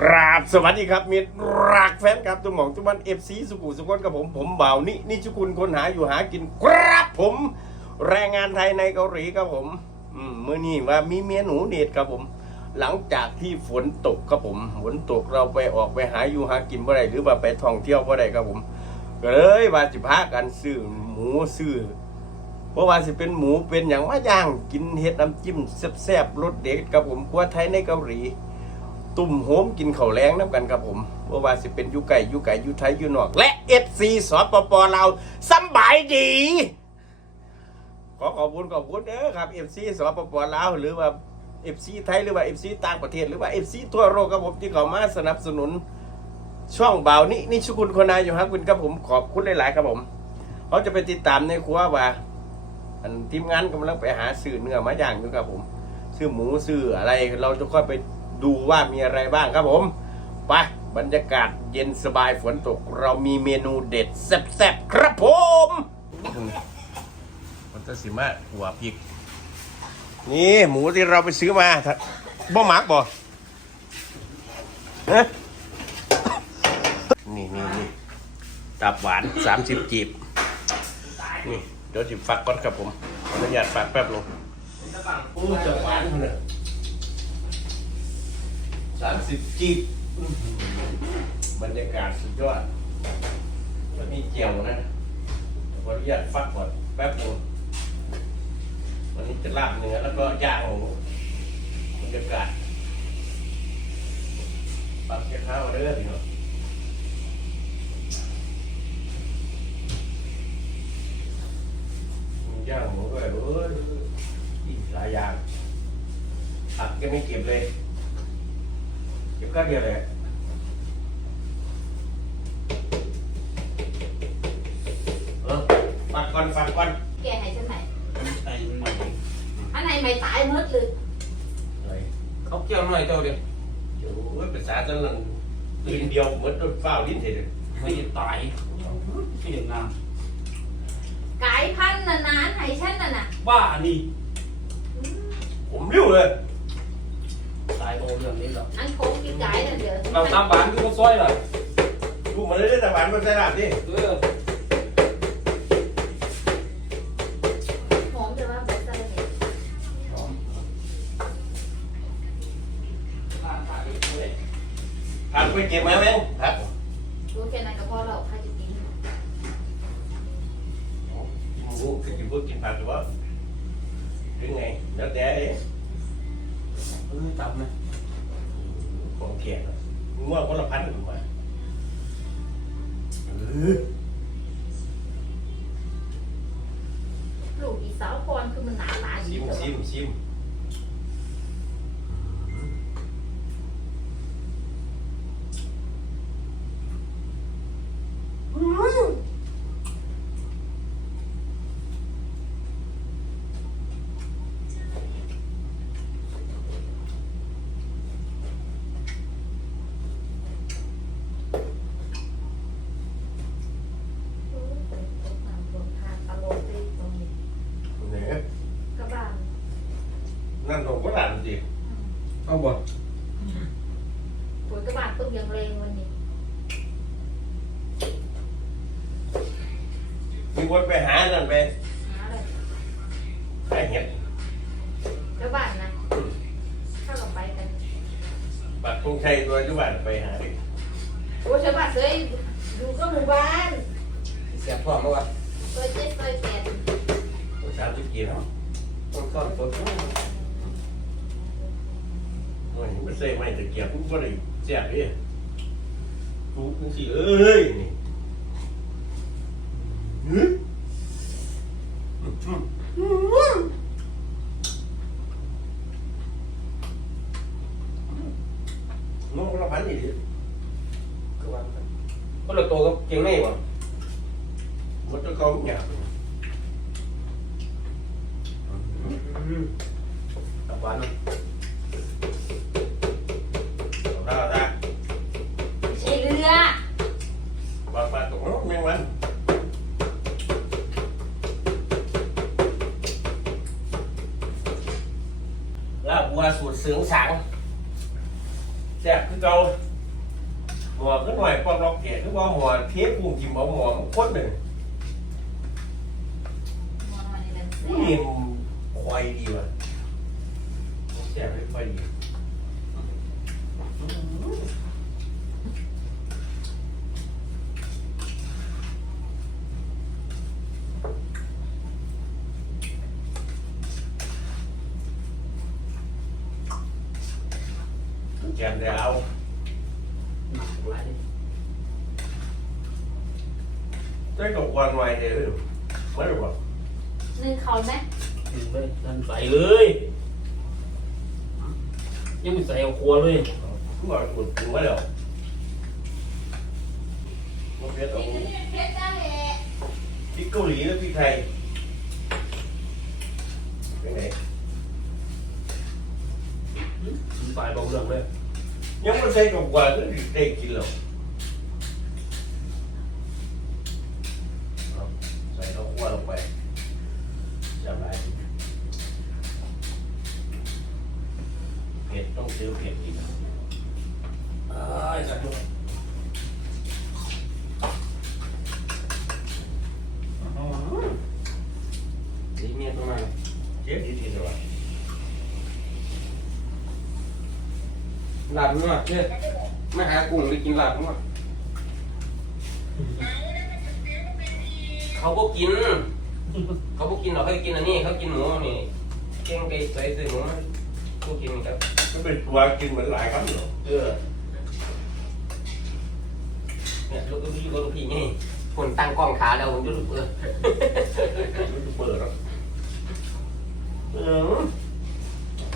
กราบสวัสดีครับมิตรรักแฟนครับทุกหม่องทุกวันเอฟซีสุขุสุขนกับผมผมเบานี่นี่ชุกุลคนหาอยู่หากินครับผม แรงงานไทยในเกาหลีครับผมอืมมื่อนี้ว่ามีเมียหนูเนตครับผม หลังจากที่ฝนตกครับผมฝนตกเราไปออกไปหาอยู่หากินบ่ได้หรือว่าไปท่องเที่ยวบ่ได้ครับผมก็เลยว่าสิพากันซื้อหมูซื้อเพราะว่าสิเป็นหมูเป็นอย่างว่าย่างกินเห็ดน้ำจิ้มแซ่บๆรสเด็ดครับผมกว่าไทยในเกาหลี ตุ่มโฮมกินข้าวแรงน้ำกันครับผมเพราะว่าสิเป็นยุไก่ยุไก่ยุไทยยุนอก และเอฟซีสปปเราสบายดี ขอขอบคุณขอบคุณเด้อครับเอฟซีสปปลาหรือว่าเอฟซีไทยหรือว่าเอฟซีต่างประเทศหรือว่าเอฟซีทั่วโลกครับผมที่เขามาสนับสนุน ช่องเบานี่นี่ชุกุลคนนายอยู่ครับคุณครับผมขอบคุณหลาย ๆ ครับผมเขาจะไปติดตามในครัวว่าอันทีมงานกำลังไปหาซื้อเนื้อมาย่างอยู่ครับผมซื้อหมูซื้ออะไรเราจะค่อยไป ดูว่ามีอะไรบ้างครับผมไปบรรยากาศเย็นสบายฝนตก เรามีเมนูเด็ดแซ่บๆครับผมมันจะสิมาหัวพริก นี่หมูที่เราไปซื้อมาถ้าบ่หมักบ่ฮะนี่นี่นี่ตับหวานสามสิบจีบ นี่ เดี๋ยวจิบฟักก่อนครับผม ขออนุญาตฟักแป๊บลงโอ้จะหวานเลย สามสิบจีบอื้อหือบรรยากาศสุดยอดแล้วมีเจียวนะขออนุญาตฟักก่อนแป๊บนึงวันนี้จะลาบเนื้อแล้วก็ย่างหมูบรรยากาศปักแค่ข้าวเด้อพี่น้องย่างหมูด้วยเอ้ยอีกหลายอย่างผักก็ไม่เก็บเลย ก็บก็เดียวเลยเออฝากก่อนฝากก่อนแกให้ฉันไหนไอ้หน่อยอันไหนไม่ตายหมดเลยเฮ้ยเขาเกี่ยวหน่อยเท่าเดียวเดี๋ยวภาษาจันนันตื่นเดียวเหมือนรถฟ้าวลิ้นเสร็จเลยไม่ตายที่เห็นงามกายพันธุ์น่ะนานให้ฉันน่ะน่ะบ้านี่ผมริ้วเลยตายโตเรื่องนี้หรออันโคงกี่กายน่ะเดี๋ยวเราตามบ้านก็ซอย เลยดูมาเลยได้แต่หวานมันใส่ลาบดิเออ ละพันหรือมาเออลูกอีสาวพรคือมันหนาตาดีชิมแต่ชิมชิมเนี่ย กระบาล นั่นผมก็หลานจริง เอาบ่ ผลกระบาลต้มยังแรงวันนี้ มีคนไปหานั่นไปหาอะไรหาเห็ดกระบาลนะถ้าเราไปกันบัตรคงใช้ตัวจุบันไปหาดิโอ้ฉันว่าเคยอยู่ก็หมู่บ้านเสียบพร้อมแล้ววะเคยเจ็ดเคยแปดสามสิบกี่เนาะต้นต้นต้นโอ้ยไม่ใช่ไม่ตะเกียบกูก็เลยแซ่บดิกูกูสิเอ้ยนี่หือน้องคนละพันนี่ดิ ก็ว่า ก็เราโตกับเก่งไม่บ่มันจะเขาหยาบตับหวานนะเอาได้เอาได้ใช่เรือปลาปลาตกน้องแมงวันลาบวัวสูตรเสืองสังแซ่บคือเก่า หัวขึ้นหน่อยปอกล็อกเกียคือว่าหัวเทปกุ้งกิมเอาหัวมันข้นหนึ่งมองมาในนั้นนี่ควายดีว่ะแซ่บไม่ค่อยดีแกนดาว ได้กับวันไว้เดี๋ยวไม่รู้ว่านึ่งเขาไหมเลยท่านใส่เลย ยังไม่ใส่เอาครัวเลย cứ gọi một cùng mới được một biết นี่ ông คือที่เป็นเพชรจ้าแหละ cái câu lý nó phi thầy cái này ใส่บอกเรื่องเลย nhưng mà xây cầu quả nó thì đây chỉ lẩu xây nó qua lẩu vậy chạm lại Việt trong siêu Việt gì ไอ้สัตว์ดีเมียประมาณ chết đi thì rồi หลับ นวดเชื่อมาหากุ้งไปกินหลับนวดเขาก็กิน เขาก็กินหรอกเขากินอันนี้ เขากินหมูนี่เก่งไปใส่ซื้อหมูมากูกินครับ nó bị qua kinh mình lại lắm rồi เออเนี่ยลูกพี่ลูกพี่นี่คนตั้งกล้องขาแล้วผมจะรู้เออ nó bừa đó ừ.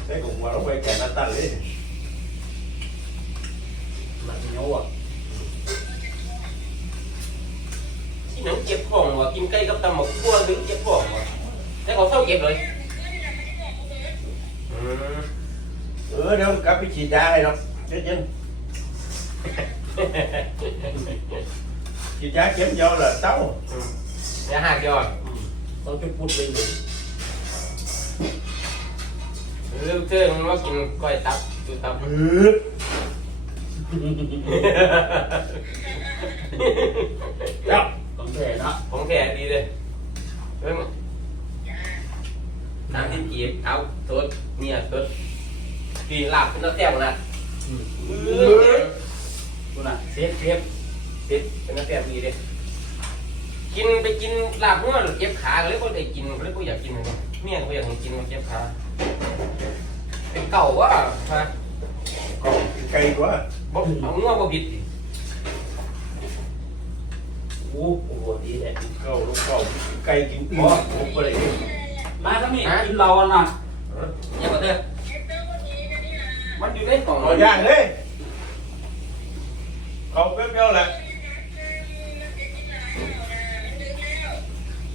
xây cầu quả nó quay kẻ nó tăng lên หลับเหนียวอะที่หนังเจ็บท้องว่ะกินไก่กับตำหมกทั่วหรือเจ็บท้องว่ะแล้วเขาเศร้าเจ็บเลยอืม ừ đâu cả cái chị cha hay đâu chết chân chị cha chém vô là tấu อย่าหักยอดเราจะพูดไปเลยเรื่องเชื่อมันว่ากินก้อยตับดูตับ ừ. ครับของแท้นะของแท้ดีเลยเรื่องน้ำที่จีบเอาตัวเนี่ยตัวปีหลับเป็นตัวแต้วนะเออตัวน่ะเซฟเซฟเซฟเป็นตัวแต้วดีเลยกินไปกินหลับเมื่อเจ็บขาเลยก็ได้กินเลยก็อยากกินเลยเมียก็อยากให้กินมันเจ็บขาเป็นเก่าวะฮะ เขไกลกว่าบ่เอาง้อบ่ผิดดิโอ้โหดีแหละเข้าลูกเข้าไกลกินตีบ่ผมบ่ได้นมาครับนี่กินเราอะนะอย่ามาเด้อมันอยู่ในกล่องอย่างเลยเขาเปรี้ยวๆแหละ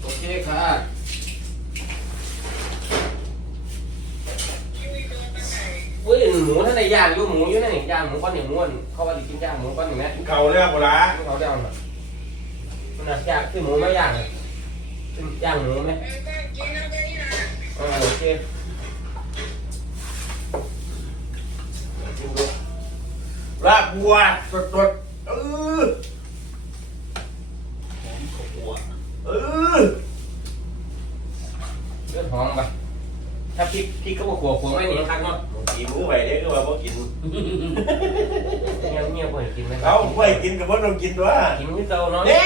โอเคค่ะเว้ย หมูท่านในย่างอยู่หมูอยู่นั่นนี่ย่างหมูก้อนนี่ม้วนเขาว่าสิกินย่างหมูก้อนนี่แม่ cầu ra của lá เขาได้เอาน่ะมันน่ะย่างคือหมูไม่ย่างน่ะคือย่างหมูไหมอ่าโอเค ra bùa tuột tuột ừ เขากลัว ừ เลือดหอมปะ ถ้าพริกพริกก็บ่ขัวขัวไม่หนีคักเนาะ một chị muốn về đấy cơ mà có kín เงียบเงียบบ่ให้กินไหม không quay kín cái món đâu kín đó กินไม่เตาเนาะเนี่ย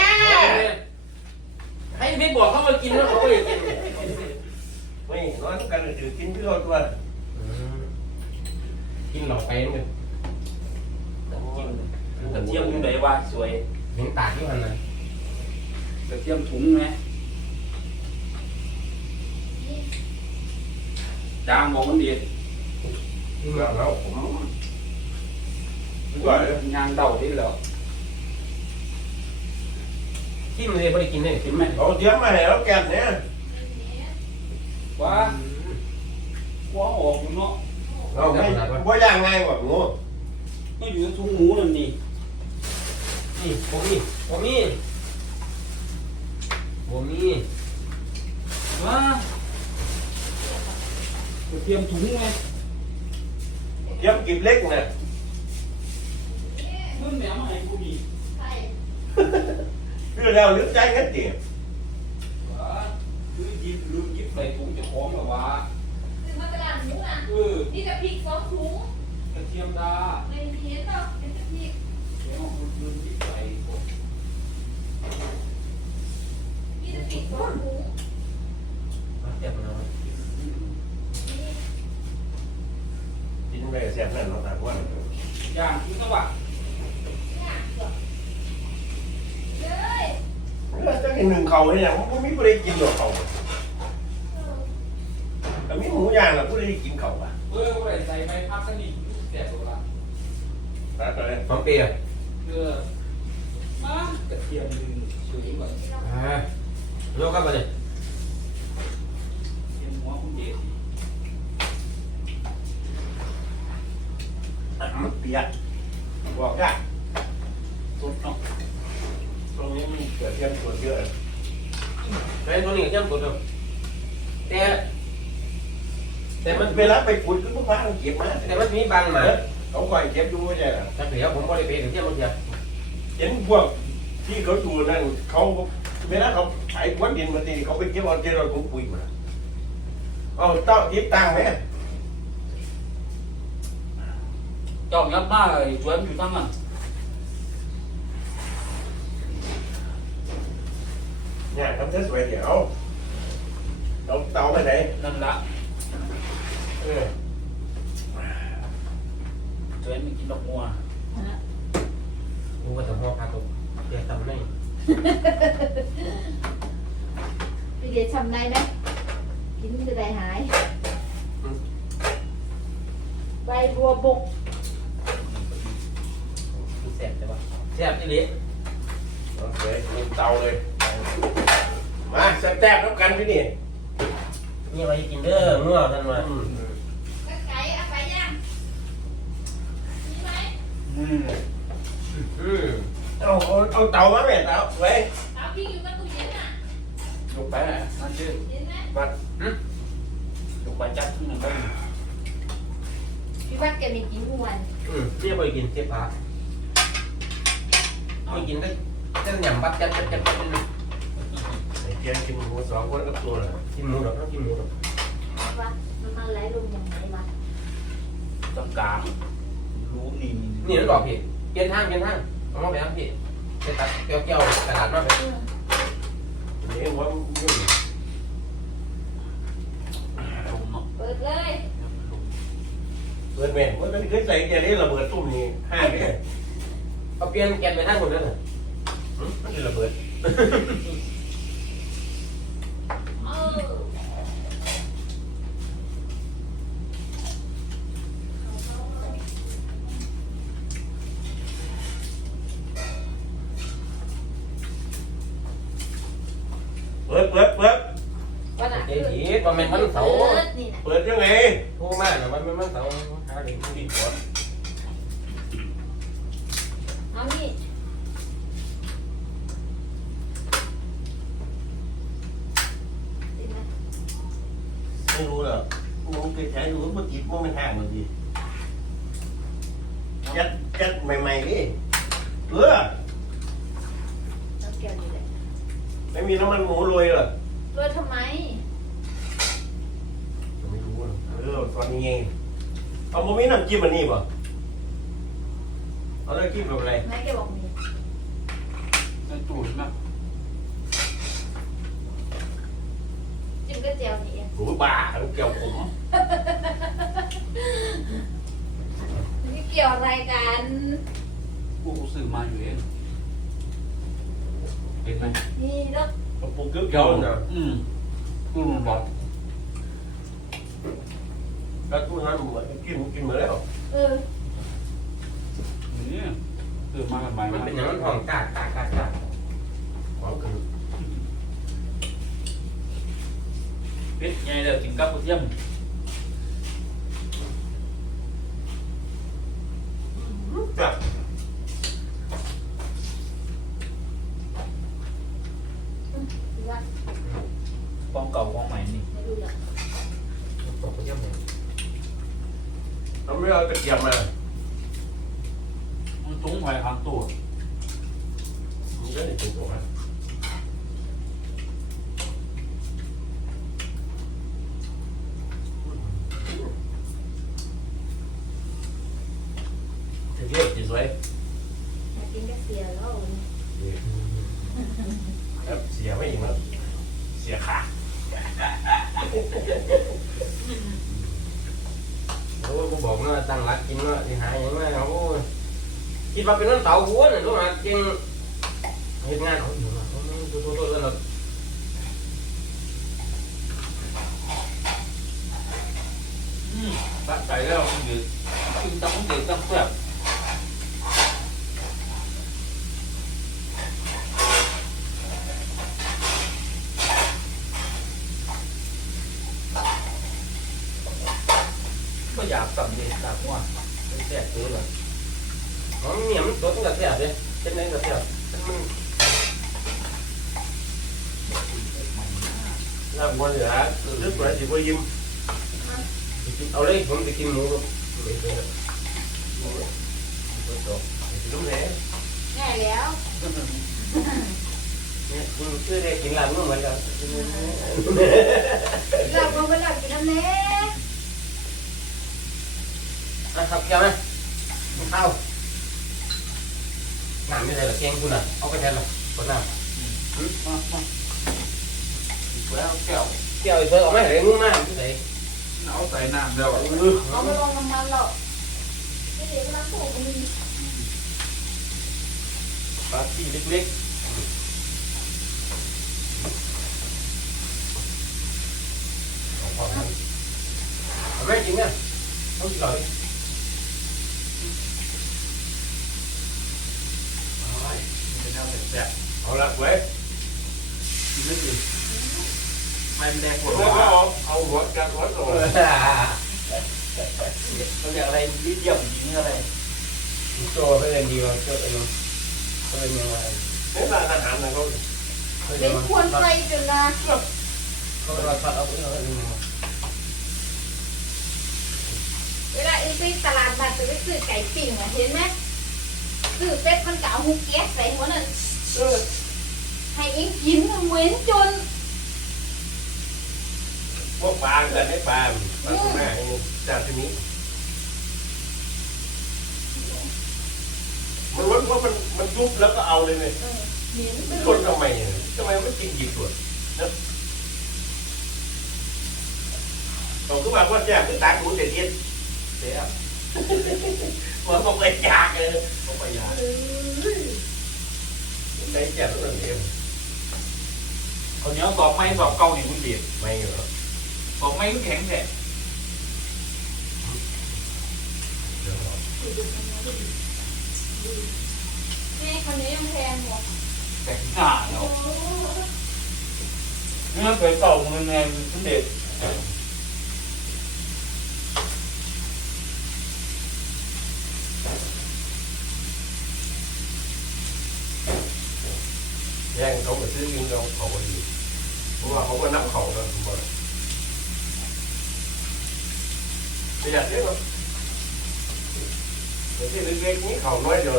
ให้ไม่บอกเขามากินแล้วเขาไม่กิน mày nói không cần được chữ kín chứ thôi cơ กินหลอกไปมันกระเทียมอยู่ไหนวะสวยเห็นตาที่มันนะกระเทียมถุงไหม จางบอกมันดี Nào, nó cũng Đúng rồi ยางเดาที่แล้วที่มันเลยไม่ได้กินเลยเห็นไหม Ủa chứ mà hè nó kèm nhé ว้าว้าออกอยู่เนาะ Không, cái bó giang ngay mà ngủ ก็อยู่ในถุงหมูนั่นนี่นี่ผมนี่ผมนี่ผมนี่ว้า กระเทียมถุงไหม Kiếm kịp lết nè ม่มาให้กูมีใช่เรื่องแล้วลึกใจงั้นดิวะคือหยิบลืมหยิบใส่ถุงเจะของหรอวะคือมาตลาดหมูนะเออนี่จะพริกสองถุงกระเทียมดาไม่เห็นหรอกเป็นพริกเดี๋ยวมันลืมหยิบใส่กดนี่จะพริกสองถุงเจ็บมันเอา นี่กินไปแซ่บนั่นเนาะตาว่าอย่างคือก็ว่าเนี่ยเกือบเลยเรื่องจะกินหนึ่งเขาเนี่ยมันไม่ได้กินหรอกเขาเออแต่มีหมูย่างน่ะผู้ใดกินเขาอะเออก็ได้ใส่ใบพักสนิทแก่ตัวละนะตอนนี้สองปีอะเออมากระเทียมลืมซื้อก่อนอ่าโลกครับมาเลย เทียมหัวคุณเจสี มันเปียกบอกยากสดเนาะตรงนี้มีเกิดเทียมส่วนเยอะไอ้ตัวนี้ก็เจ็บตัวเดียวแต่แต่มันเวลาไปขุดก็ต้องพาเก็บมาแต่มันมีบางหมาเขาคอยเก็บอยู่ไม่ใช่เหรอถ้าเดี๋ยวผมก็เลยไปถึงเที่ยงมันเดียวเห็นพวกที่เขาดูนั่นเขาเวลาเขาใช้ควนดินมาตีเขาไปเก็บเอาเจลของปุ๋ยมาเอาเต้าทิพตั้งไหม จอมยับมากเลยสวยมันอยู่ทั้งนั้นเนี่ยทำเส้นสวยเดี๋ยวเราเตาไปไหนนั่นละเออสวยมันกินดอกมัวกูก็จะหัวพาตัวเดี๋ยวทำไม่พี่เดชทำได้ไหมกินจะได้หาย ใบบัวบก แสบใช่ปะแสบที่เละโอเคมีเตาเลย มาแซ่บๆน้ำกันพี่นี่นี่อะไรกินเด้องัวท่านมาอืมกระไก่เอาไปย่างมีไหมอืมอืมเอาเอาเอาเตามาแม่เตาไว้เอาพริกอยู่กับตู้เย็นอะลงไปนะนั่นชื่อเห็นไหมมาลงไปจัดที่นั่นก็มีพี่วัดแกไม่กินทุกวันอืมนี่ไปกินเทียบพา ไปกินได้ได้หยำบัดจัดจัดจัดจัดไอ้เทียนกินหมูสองคนกับตัวเลยกินหมูหรอกต้องกินหมูหรอกวัดมันมาไหลลงอย่างไรวะตรงกลางรู้นี่นี่มันบอกพี่เปลี่ยนทางเปลี่ยนทางเอามาไปทางพี่ไปตัดเกี่ยวเกี่ยวกระดาษมาไปเนี่ว่ายุ่งเปิดเลยเปิดแม่ว่าตอนนี้เคยใส่แกนี่ระเบิดตุ้มนี่ห้าเนี่ ยเอาเปลี่ยนแกนไปทั้งหมดแล้วเหรอมันจะระเบิด เออ เปิดเปิดเปิด วันอะ เดี๋ยวอีกว่ามันมันเสา เปิดนี่นะ เปิดยังไง โทรมาน่ะมันมันมันเสาหาเด็กดีกว่า เอานี่เห็นไหม ไม่รู้หรอกมึงเคยใช้รู้ว่าจิตมันไม่ห่างมันดียัดยัดใหม่ๆดิเออน้ำแก้วนี่แหละไม่มีน้ำมันหมูโรยเหรอโรยทำไม ไม่รู้หรอกเออตอนนี้เองเอาบ่มีน้ำจิ้มอันนี้ป่ะเอาน้ำจิ้มแบบอะไรแม่แกบอกมีในตู้นะจิ้มก็เจียวนี่ เองหมูบ้ามันเกี่ยวผม นี่เกี่ยวอะไรกันกูซื้อมาอยู่เองเห็นไหมนี่แล้วเอาปูกึ๊บเกี่ยวนะอืมกูมันบอกแล้วตู้นั้นหมูกินกินมาแล้ว เออนี่ซื้อมาทำไมมันเป็นอย่างนั้นห้องกากกากกากกากของขึ้น เป็ดไงเดี๋ยวกินกับกระเทียม จับ ดูว่า ฟองเก่าฟองใหม่นี่ ไม่รู้ละ ตกไปเยี่ยมเลย เราไม่เอาตะเกียบมา มันตุ้งไปทางตัว มันก็เลยเป็นตัวมันเท่ๆส วยอยากกินก็เสียแล้วครับเสียไม่อีกแล้วเสียขาโอ้ยกูบอกว่าตั้งรักกินว่าสิหาอย่างไรโอ้ยคิดว่าเป็นน้ำเต่าหัวน่ะลูกนะจริงเห็นงานเอาอยู่นะโอ้ยโทษโทษแล้วอืมตัดใจแล้วมันเดือดกินตั้งเดือดตั้งแซ่บ อยากสั่งเลยสั่งว่าเป็นแซ่บตัวเลยอ๋อเนี่ยมันตัวตั้งแต่เสียเลยเป็นไงก็เสียมันลาบบัวเหลือลึกกว่าสิบัวยิ้มเอาเลยผมจะกินหมูกับไม่เป็นไรหมูหมูตกสิลุ้มแหน่ง่ายแล้วเนี่ยคุณคือได้กินลาบเมื่อเหมือนกันเราก็ไม่ได้กินน้ำเน่ นะครับเกี่ยวไหมข้าวน้ำไม่ใส่หรอเก่งคุณอะเอาไปแทนหรอคนน้ำมามาแล้วแก้วเกี่ยวอีกเพิ่มเอาไหมเดี๋ยวงูมากที่ไหนเอาใส่น้ำเดียวเอามาลงน้ำมันหรอกไม่เดี๋ยวน้ำถูกมีปลาที่เล็กๆเอาไหมจริงเนี่ยต้องกินหน่อยเป็น แนวแซ่บเอาละเว้ยๆกินไม่ดีไม่แดงปวดเอาหัวเอาเอาหัวจับหัวโตเขาเรียกอะไรลิเดียมยิงอะไรโจไปเรียนดีกว่าโจเองเขาเป็นยังไงนี่ร้านอาหารนะเขาเป็นควรไปจนนะเขาเป็นว่าทอดเอาเองเอาเองเวลาอีไปตลาดนัดจะไปซื้อไก่ปิ่งอะเห็นไหมซื้อเป็ดมันก็เอาหุกแก๊สใส่หัวนั่น เออให้เองกินเหมือนจนพวกปลาเกิดให้ปลาปลาตัวแม่จากที่นี้มันว่าเพราะมันมันยุบแล้วก็เอาเลยเนี่ยเออเหม็นไม่ทนทำไมเนี่ยทำไมไม่กินหยิบตัวนะตรงขึ้นมาว่าแจ้งเป็นตาหมูเด็ดเย็นเสียมันก็ไปยากเลยเขาไปยา ในแจ้งตัวเองคนนี้สอบไม่สอบเก่านี่คุณเบียดไม่เหรอสอบไม่ก็แข็งแท้แม่คนนี้ยังแพงหมดแต่งหน้าเนาะเมื่อเคยเก่ามันไงคุณเด็ด แย่งเขาไปซื้อยิงเราเขาไปดีเพราะว่าเขาก็นับเขาแล้วทุกคนประหยัดเยอะเนาะแต่ที่ เล็กๆนี้เขาน้อยเดียว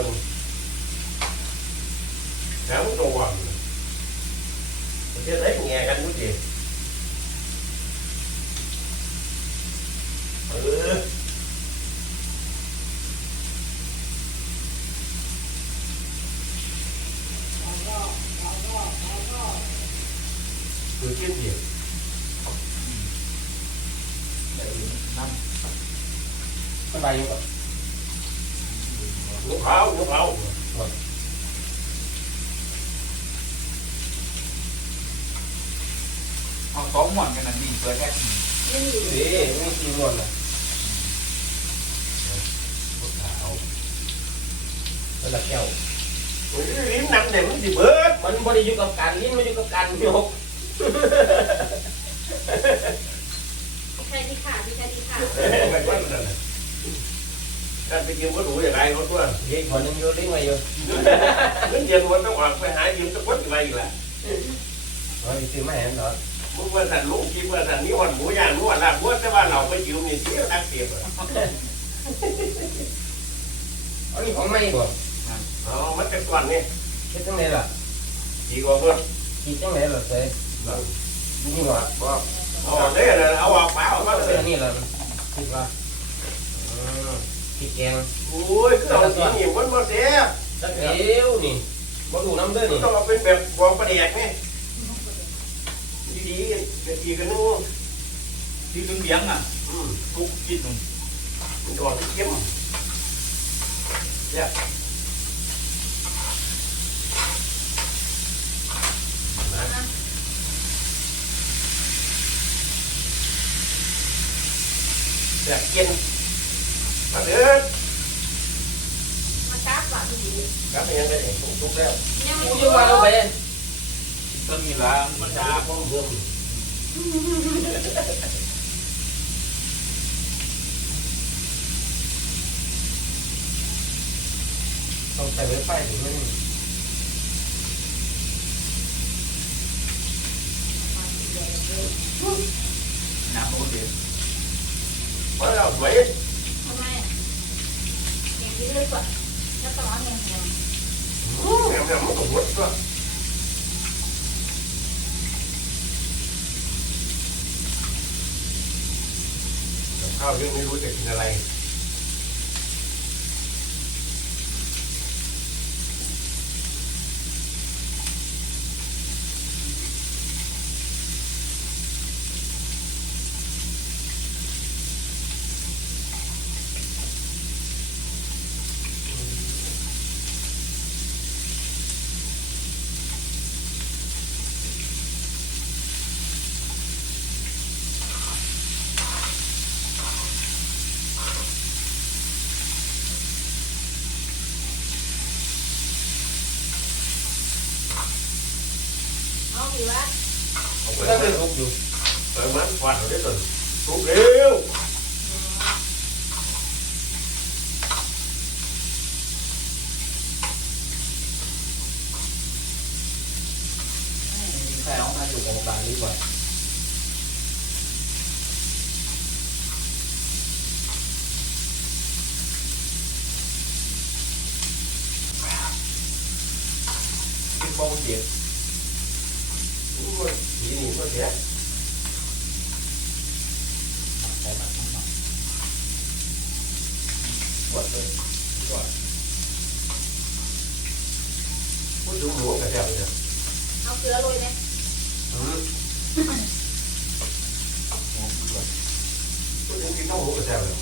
แล้วตัวประเทศไหนแง่กันพูดดีเออคือเทียบเดียวน้สบายอยู่กับ หัวเผาหัวเผาำเอาสองหมอนกันนั่นดี เปิดแค่ไม่อยู่เสียไม่กินเลยเอาแล้วละแก้วลิ้นนำเนี่ยมันสิเบิดมันบริยุกับการลิ้นมันอยู่กับการยกใช่ที่ขาพี่ใช่ที่ขามันก็นั่นแหละการไปยืมก็รู้อย่างไรเขาตัวเด็กคนนึงอยู่ลิ้นมาอยู่เงินเย็นวันต้องออกไปหายืมตะกดอะไรอีกแหละอ๋อซื้อมาเห็นหรอ มึงว่าสันลูกคิดว่าสันนี้วันหมูย่างนวดลาบนวดแต่ว่าเราไปยืมนี่เสียตักเสียบเอาอันนี้ของไม่บ่เอามันเป็นก่อนนี่เฮ็ดจังไดล่ะดีกว่าเพื่อนกินจังไดล่ะเซ่นี่บ่บ่เอาออกได้เลยเอาออกเปล่าเอามาเอาเลเป็ยนอันนี้ล่ะคิดว่าอืมพริกแกงโอ้ยคือเอาสีนี่มันบ่เสียจักเดียวนี่บ่รู้น้ำเด้อนี่ต้องเอาเป็นแบบกองประเดกนี่ ดีๆดีกันนู้นที่ถึงเลี้ยงอะอืมทุกกินนู่นมันออกที่เข้มเนี่ยแบบกินมาเด้อมากราบหวานดีครับยังไงเนี่ยทุกแล้ว ยังไม่กูรู้อยู่ว่าเราไป ต้นนี้ละมันจะพร้อมเพิ่มต้องใส่ไวไฟถึงมันน้ำปกติมาแล้วสวยทำไมอะเก่งที่เลยกว่าแล้วต้องเอาเงินเงินแหมแหมมันก็หมดก็ ข้าวยังไม่รู้จะกินอะไร เอาอยู่ว่าเอาไปก็เล เป็ ย นทุกอยู่ เปิดมันฟันได้เลยทุกเร็ว ใช่เอามาอยู่กับบ้านนี้บ่อย กินบองเจ็บโอ้ยทีนี่ก็เสีย ใส่มาทั้งหมด ปวดเลยปวดพูดถึงหมูกระเทียมเนี่ยเอาเกลือโรยไหมอืมหอมด้วยพูดถึงกินข้าวหมูกระเทียมเลย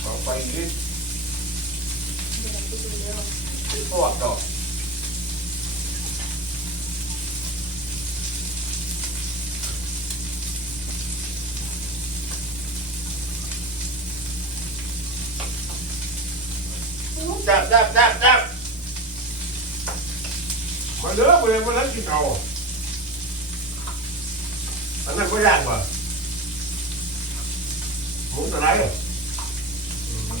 เอาไปดิเดี๋ยวไปดูเร็วที่ปอดดอก จับจับจับจับมาเด้อมาเลยมาแล้วกินเอาอันนั้นก็ยากว่ะหมูตัวไหนอะ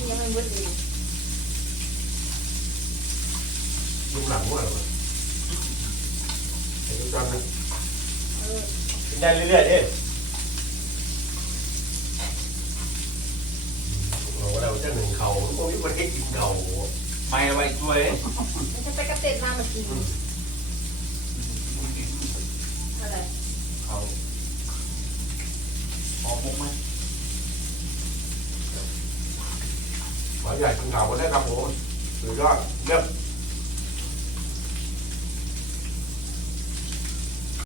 ยังไม่เบิดดียุงหลังมั่วเหรอไอ้ทุกจานนะเออกินได้เรื่อยๆดิเราเราจะหนึ่งเขาพวกนี้มันให้กินเขา ไม่ไว้ช่วยมันจะไปกระเต็ดมาเมื่อกี้อะไรเขาออกมุกไหมขอใหญ่กินเขาก็ได้ครับผมสุดยอดเยี่ยม